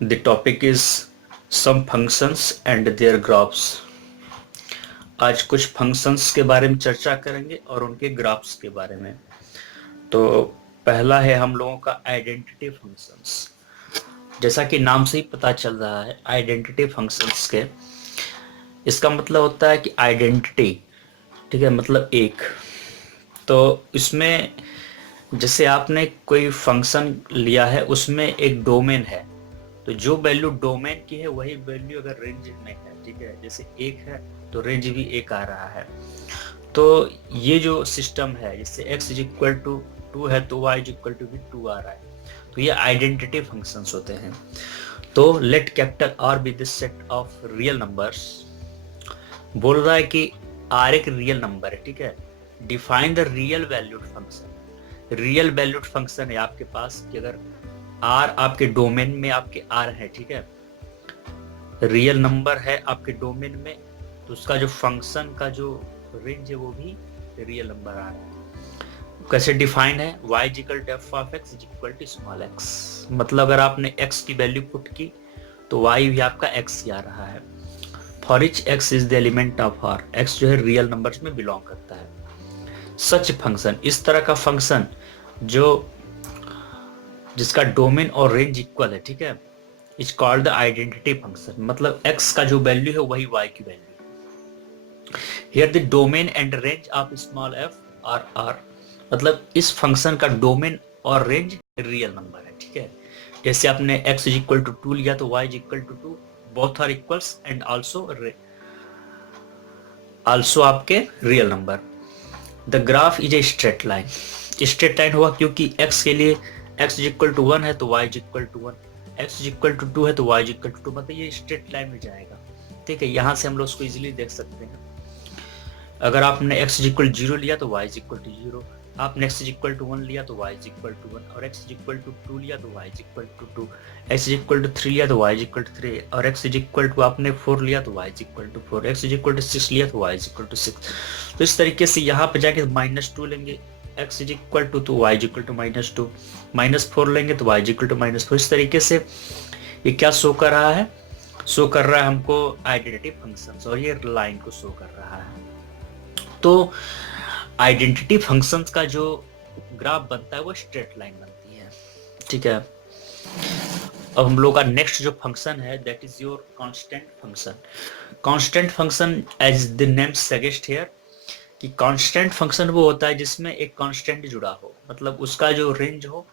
The topic is some functions and their graphs. आज कुछ functions के बारे में चर्चा करेंगे और उनके ग्राफ्स के बारे में। तो पहला है हम लोगों का आइडेंटिटी फंक्शंस। जैसा कि नाम से ही पता चल रहा है आइडेंटिटी फंक्शंस के, इसका मतलब होता है कि आइडेंटिटी, ठीक है, मतलब एक। तो इसमें जैसे आपने कोई फंक्शन लिया है, उसमें एक डोमेन है, तो जो वैल्यू डोमेन की है वही वैल्यू अगर रेंज में है, ठीक है, जैसे एक है तो रेंज भी एक आ रहा है। तो ये जो सिस्टम है, जैसे x इज इक्वल टू 2 है तो y इज इक्वल टू भी 2 आ रहा है, तो ये आइडेंटिटी फंक्शंस होते हैं। तो let capital R be this set of real numbers. बोल रहा है कि आर एक रियल नंबर है, ठीक है। Define the real valued function. Real valued function है आपके पास कि अगर आर आपके डोमेन में आपके आर है, ठीक है, रियल नंबर है आपके डोमेन में, तो उसका जो फंक्शन का जो रेंज है वो भी रियल नंबर आ रहा है। कैसे डिफाइन है? y equal to f of x is equal to small x. मतलब अगर आपने x की वैल्यू पुट की तो y भी आपका x ही आ रहा है। For each x is the element of r, x जो है रियल नंबर्स में बिलोंग करता है। सच फंक्शन, इस तरह का फंक्शन जो जिसका डोमेन और रेंज इक्वल है, ठीक है, is called the identity function. मतलब x का जो वैल्यू है वही y की value. Here the domain and range of small f are, मतलब इस फंक्शन का डोमेन और रेंज रियल नंबर है, ठीक है। जैसे आपने x इज इक्वल टू 2 लिया तो y is equal to 2, both are equals and also आपके real number. The graph is a straight line. Straight line हुआ क्योंकि x के लिए x इज इक्वल टू 1 है तो y is equal to 1, x is equal to 2 है तो y is equal to 2, मतलब ये स्ट्रेट लाइन में जाएगा, ठीक है। यहाँ से हम लोग उसको इजीली देख सकते हैं। अगर आपने x इज इक्वल 0 लिया तो y इज इक्वल टू 0, आपने x इज इक्वल टू 1 लिया तो y इज इक्वल टू 1, और x इज इक्वल टू 2 लिया तो y is equal to 2, x is equal to 3 लिया तो y इज इक्वल टू 3, और x इज इक्वल टू आपने 4 लिया तो y is equal to 4, x is equal to 6 लिया तो y इज इक्वल टू 6। तो इस तरीके से यहाँ पे जाके -2 लेंगे, x इज इक्वल टू तो y इज इक्वल टू -2, -4 लेंगे तो y इज इक्वल टू -4। इस तरीके से ये क्या शो कर रहा है? शो कर रहा है हमको आइडेंटिटी फंक्शंस, और ये लाइन को शो कर रहा है। तो आइडेंटिटी फंक्शंस का जो ग्राफ बनता है वो स्ट्रेट लाइन बनती है, ठीक है। अब हम लोग का नेक्स्ट जो फंक्शन है that is your constant function. Constant function as the name सजेस्ट हियर कि कांस्टेंट फंक्शन वो होता है जिसमें एक कांस्टेंट जुड़ा हो, मतलब उसका जो रेंज हो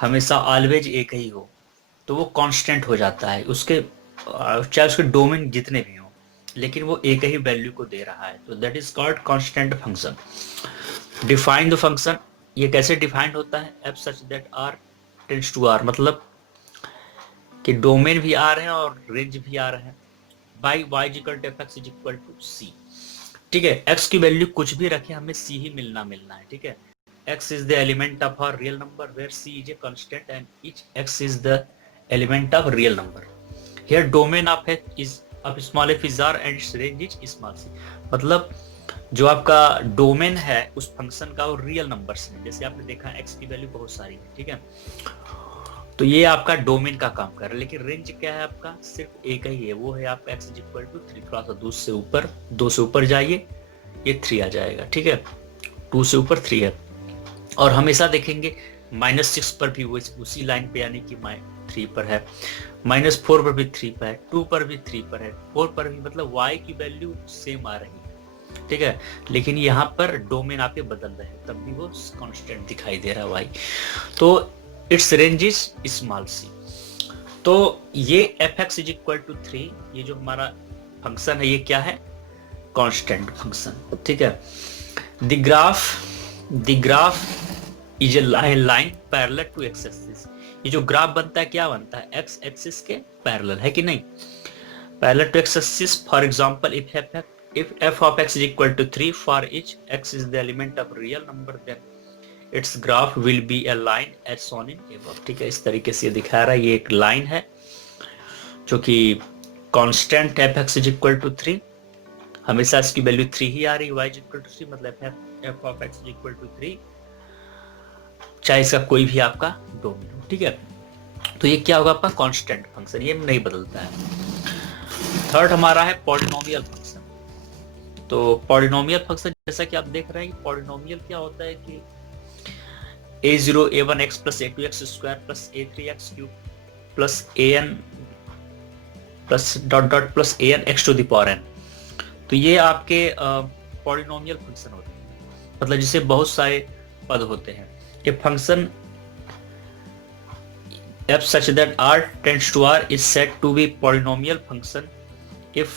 हमेशा ऑलवेज एक ही हो, तो वो कांस्टेंट हो जाता है। उसके चाहे उसके डोमेन जितने भी हों, लेकिन वो एक ही वैल्यू को दे रहा है, तो that is called constant function. Define the function, ये कैसे डिफाइंड होता है? F such that R tends to R, मतलब कि डोमेन भी आ रहे हैं और रेंज भी आ रहे हैं, by Y equal to F x is equal to C, ठीक है। एक्स की वैल्यू कुछ भी रखे, हमें सी ही मिलना है, ठीक है। x is the element of our real number where c is a constant and each x is the element of real number. Here domain of h is of small f is r and its range is small c. मतलब जो आपका domain है उस function का वो real numbers है। जैसे आपने देखा x की वैल्यू बहुत सारी है, ठीक है, तो ये आपका डोमेन का काम कर रहा है। लेकिन रेंज क्या है आपका? सिर्फ एक ही है, वो है आपका x इज इक्वल टू 3। थोड़ा सा 2 से ऊपर जाइए, ये 3 आ जाएगा, ठीक है। 2 से ऊपर 3 है, और हमेशा देखेंगे -6 पर भी वो उसी लाइन पे, यानी कि 3 पर है, -4 पर भी 3 पर है, 2 पर भी 3 पर है, 4 पर भी, मतलब y की वैल्यू सेम आ रही है, ठीक है। लेकिन यहाँ पर डोमेन आपके बदल रहे हैं, तब भी वो कांस्टेंट दिखाई दे रहा है y, तो it's range is small C. तो ये fx इज इक्वल टू 3, ये जो हमारा फंक्शन है ये क्या है? कांस्टेंट फंक्शन, ठीक है। The graph is a line parallel to x axis. ये जो ग्राफ बनता है क्या बनता है? एक्स एक्सिस के पैरेलल, है कि नहीं? Parallel to x axis. For example if f of x is equal to 3 for each x is the element of real number, then its graph will be a line as shown in above, ठीक है। इस तरीके से दिखा रहा है, ये एक लाइन है जो कि constant fx is equal to 3, हमेशा इसकी वैल्यू 3 ही आ रही, y is equal to 3, मतलब f of x is equal to 3, चाहे इसका कोई भी आपका डोमेन हो, ठीक है। तो ये क्या होगा आपका कांस्टेंट फंक्शन, ये नहीं बदलता है। थर्ड हमारा है पॉलिनोमियल फंक्शन। तो पॉलिनोमियल फंक्शन जैसा कि आप देख रहे हैं कि पॉलिनोमियल क्या होता है कि a0 a1 x plus a2 x square plus a3 x cube plus an plus dot dot plus an x to the power n। तो ये आपके पॉलिनोमियल फंक्शन होते हैं, मतलब जिसे बहुत सारे पद होते हैं। ये function f such that r tends to r is said to be polynomial function if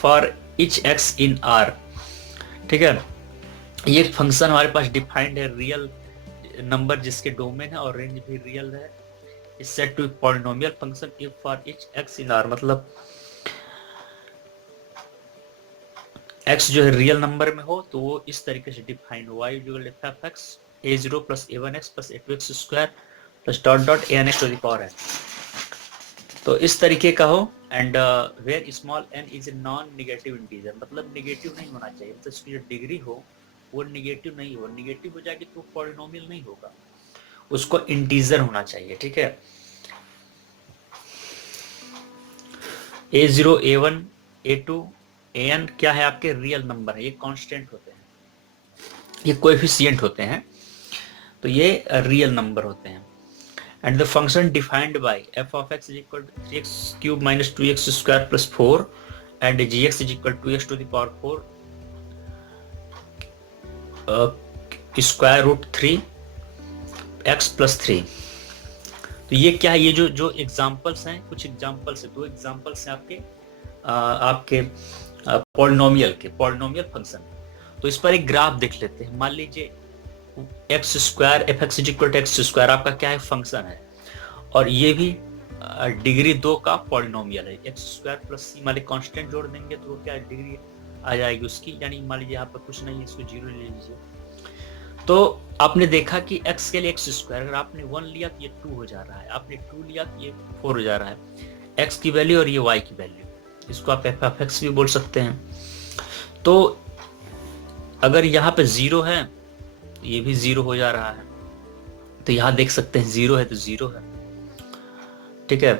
for each x in r। ठीक है, ये फंक्शन हमारे पास डिफाइंड है, रियल नंबर जिसके डोमेन है और रेंज भी रियल है, is said to polynomial function if for each x in r। मतलब x जो है रियल नंबर में हो तो वो इस तरीके से डिफाइंड हो, y equal to f(x) a0 plus a1x plus a2x square plus dot dot an(x) to the power n। तो इस तरीके का हो and where small n is a non negative integer, मतलब नेगेटिव नहीं होना चाहिए, मतलब इसकी जो डिग्री हो वो नेगेटिव नहीं हो, नेगेटिव हो जाएगी तो पॉलिनोमियल नहीं होगा, उसको इंटीजर होना चाहिए। ठीक है, a0 a1 a2 an क्या है आपके रियल नंबर है, ये कांस्टेंट होते हैं, ये कोएफिशिएंट होते हैं, तो ये रियल नंबर होते हैं। And the function defined by f of x is equal to 3x cube minus 2x square plus 4 and gx is equal to 2x to the power 4 square root 3 x plus 3। तो ये क्या है, ये जो examples हैं, कुछ examples है, 2 examples हैं आपके पॉलिनोमियल फंक्शन। तो इस पर एक ग्राफ देख लेते हैं। मान लीजिए x square f x is equal to x square आपका क्या है, फंक्शन है, और ये भी डिग्री 2 का पॉलिनोमियल है। एक्स स्क्वायर प्लस सी मान लीजिए कांस्टेंट जोड़ देंगे तो वो क्या डिग्री आ जाएगी उसकी, यानी मान लीजिए यहाँ पर कुछ नहीं है, इसको 0 ले लीजिए। तो आपने देखा कि x के लिए एक्स स्क्वायर, अगर आपने 1 लिया तो ये 2 हो जा रहा है, आपने 2 लिया तो ये 4 हो जा रहा है, x की वैल्यू और ये y की वैल्यू, इसको आप एफ ऑफ एक्स भी बोल सकते हैं। तो अगर यहाँ पे 0 है ये भी 0 हो जा रहा है, तो यहाँ देख सकते हैं 0 है तो 0 है। ठीक है,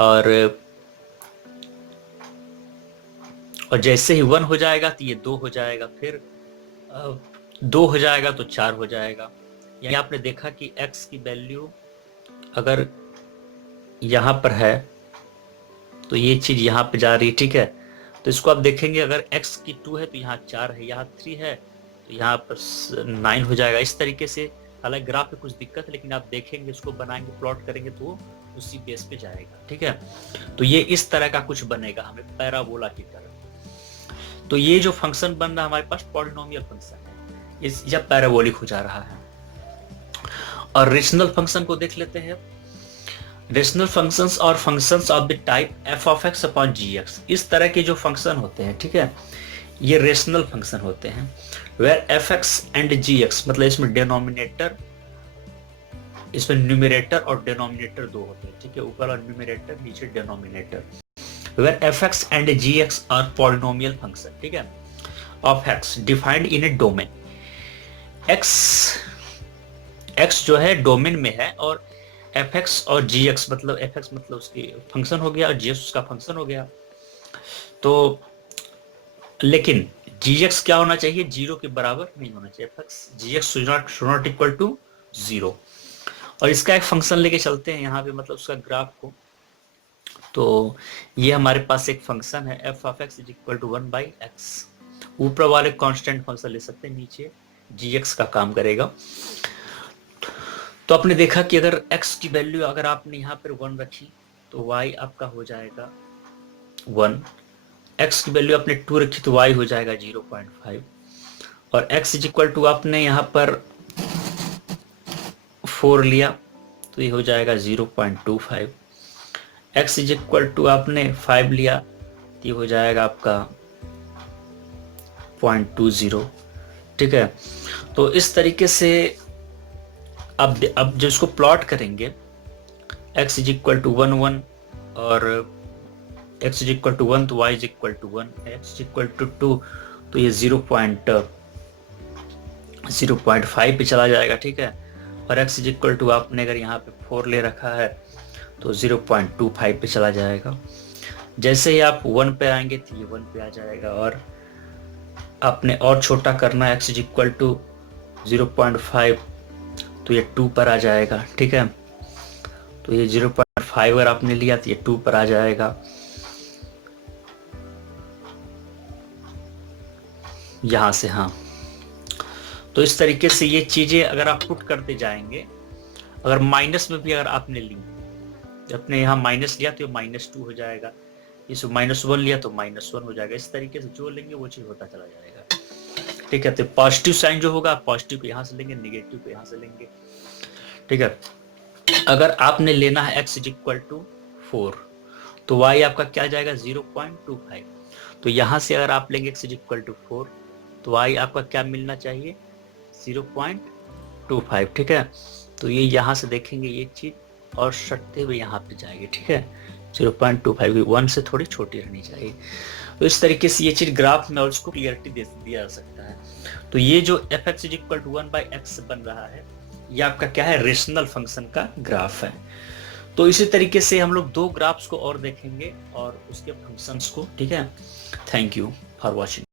और जैसे ही 1 हो जाएगा तो ये 2 हो जाएगा, फिर 2 हो जाएगा तो 4 हो जाएगा। यानी आपने देखा कि x की वैल्यू अगर यहाँ पर है तो ये चीज यहाँ पे जा रही है। ठीक है, तो इसको आप देखेंगे अगर x की 2 है तो यहाँ 4 है, यहाँ 3 है तो यहाँ पर 9 हो जाएगा। इस तरीके से, हालांकि ग्राफ में कुछ दिक्कत है लेकिन आप देखेंगे, इसको बनाएंगे, प्लॉट करेंगे तो उसी बेस पे जाएगा। ठीक है, तो ये इस तरह का कुछ बनेगा हमें पैराबोला की तरह। तो ये जो फंक्शन बन रहा है हमारे पास पॉलिनोमियल फंक्शन है, इस यह पैराबोलिक हो जा रहा है। और रेशनल फंक्शन को देख लेते हैं। रेशनल फंक्शंस और functions of the type f of x upon gx, इस तरह के जो फंक्शन होते हैं, ठीक है, ये रेशनल फंक्शन होते हैं। वेयर fx एंड gx, मतलब इसमें डिनोमिनेटर, इसमें न्यूमरेटर और डिनोमिनेटर 2 होते हैं। ठीक है, ऊपर और न्यूमरेटर, नीचे denominator. Where fx and gx are polynomial function, ठीक है, of x defined in a domain. x जो है डोमेन में है, और fx और gx, मतलब fx मतलब उसकी फंक्शन हो गया और gx उसका फंक्शन हो गया। तो लेकिन gx क्या होना चाहिए, 0 के बराबर नहीं होना चाहिए। fx gx should not equal to 0। और इसका एक फंक्शन लेके चलते हैं यहाँ पे, मतलब उसका ग्राफ को। तो ये हमारे पास एक फंक्शन है f of x is equal to 1 by x। ऊपर वाले कांस्टेंट फंक्शन ले सकते हैं, नीचे gx का काम करेगा। तो आपने देखा कि अगर x की वैल्यू अगर आपने यहाँ पर 1 रखी तो y आपका हो जाएगा 1, x की वैल्यू आपने 2 रखी तो y हो जाएगा 0.5, और x इज इक्वल टू आपने यहाँ पर 4 लिया तो ये हो जाएगा 0.25, x इज इक्वल टू आपने 5 लिया तो ये हो जाएगा आपका 0.20। ठीक है, तो इस तरीके से अब जब इसको प्लॉट करेंगे, x इज इक्वल टू 1 1 और x इज इक्वल टू 1 तो y is equal to 1, x is equal to 2 तो ये 0.5 पे चला जाएगा। ठीक है, और x इज इक्वल टू आपने अगर यहाँ पे 4 ले रखा है तो 0.25 पे चला जाएगा। जैसे ही आप 1 पे आएंगे तो ये 1 पे आ जाएगा, और आपने और छोटा करना है x इज इक्वल टू 0.5 तो ये 2 पर आ जाएगा। ठीक है, तो ये 0.5 अगर आपने लिया तो ये 2 पर आ जाएगा। यहां से, हाँ, तो इस तरीके से ये चीजें अगर आप पुट करते जाएंगे, अगर माइनस में भी अगर आपने ली, अपने यहाँ माइनस लिया तो ये -2 हो जाएगा, इस -1 लिया तो -1 हो जाएगा। इस तरीके से जो लेंगे वो चीज होता चला जाएगा। ठीक है, तो पॉजिटिव साइन जो होगा पॉजिटिव को यहाँ से लेंगे, निगेटिव को यहाँ से लेंगे। ठीक है, अगर आपने लेना है x इज इक्वल टू 4 तो y आपका क्या जाएगा 0.25। तो यहाँ से अगर आप लेंगे x इज इक्वल टू 4 तो y आपका क्या मिलना चाहिए 0.25। ठीक है, तो ये यहाँ से देखेंगे ये चीज और सटते हुए यहाँ पे जाएगी। ठीक है, 0.25 1 से थोड़ी छोटी रहनी चाहिए। तो इस तरीके से ये चीज ग्राफ में और उसको क्लियरिटी दिया जा सकता है। तो ये जो f(x = 1/x) बन रहा है, ये आपका क्या है, रेशनल फंक्शन का ग्राफ है। तो इसी तरीके से हम लोग 2 ग्राफ्स को और देखेंगे और उसके फंक्शंस को। ठीक है, थैंक यू फॉर वॉचिंग।